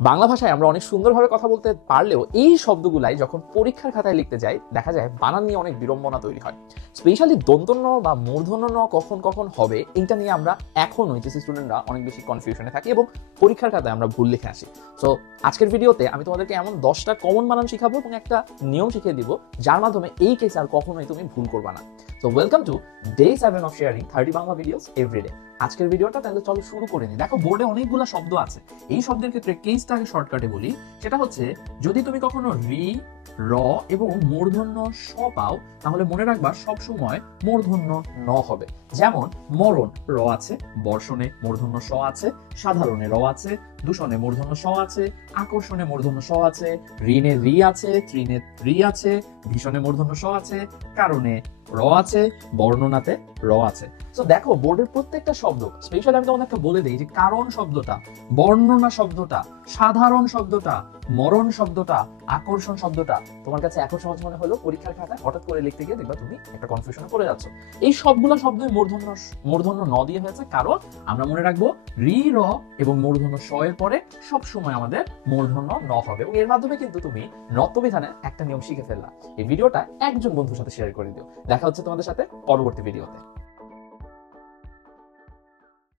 বাংলা ভাষায় আমরা অনেক সুন্দরভাবে কথা বলতে পারলেও এই শব্দগুলাই যখন পরীক্ষার খাতায় লিখতে যাই দেখা যায় বানান নিয়ে অনেক বিড়ম্বনা তৈরি হয়। স্পেশালি দন্তন্য বা মূর্ধন্য ন কখন কখন হবে এইটা নিয়ে আমরা এখনো এইচএসসি স্টুডেন্টরা অনেক বেশি কনফিউশনে থাকি এবং পরীক্ষার খাতায় আমরা ভুল লিখে আসি। সো আজকের ভিডিওতে আমি তোমাদেরকে এমন 10টা কমন বানান শিখাবো এবং একটা নিয়ম শিখিয়ে দিব যার মাধ্যমে এই কেসে আর কখনোই তুমি ভুল করবা না। So welcome to day 7 of sharing 30 Bangla videos everyday. আজকের ভিডিওটা তাহলে চলো শুরু করে নিই। দেখো বোর্ডে অনেকগুলো শব্দ আছে, এই শব্দের ক্ষেত্রে কেসটা আগে শর্টকাটে বলি। সেটা হচ্ছে যদি তুমি কখনো রি, র এবং মূর্ধন্য স পাও তাহলে মনে রাখবা সব সময় মূর্ধন্য ন হবে। যেমন মরণ র আছে, বর্ষণে মূর্ধন্য স আছে, সাধারণে র আছে, দূষণে মূর্ধন্য স আছে, আকর্ষণে মূর্ধন্য স আছে, ঋণে রি আছে, তৃণে রি আছে, ভীষণে মূর্ধন্য স আছে, কারণে র আছে, বর্ণনাতে র আছে। তো দেখো বোর্ডের প্রত্যেকটা শব্দ স্পেশালি আমি তোমাদেরকে বলে দিই যে কারণ শব্দটা, বর্ণনা শব্দটা, সাধারণ শব্দটা, মরণ শব্দটা, আকর্ষণ শব্দটা তোমার কাছে এখন সহজ মনে হলো, পরীক্ষার খাতায় হঠাৎ করে লিখতে গিয়ে দেখবা তুমি একটা কনফিউশনে পড়ে যাচ্ছ। এই সবগুলো শব্দই মূর্ধন্য ন দিয়ে হয়েছে, কারণ আমরা মনে রাখবো রি, র এবং মূর্ধন্য স এর পরে সব সময় আমাদের মূর্ধন্য ন হবে এবং এর মাধ্যমে কিন্তু তুমি নত্যবিধানের একটা নিয়ম শিখে ফেললা। এই ভিডিওটা একজন বন্ধুর সাথে শেয়ার করে দিও। দেখা হচ্ছে তোমাদের সাথে পরবর্তী ভিডিওতে।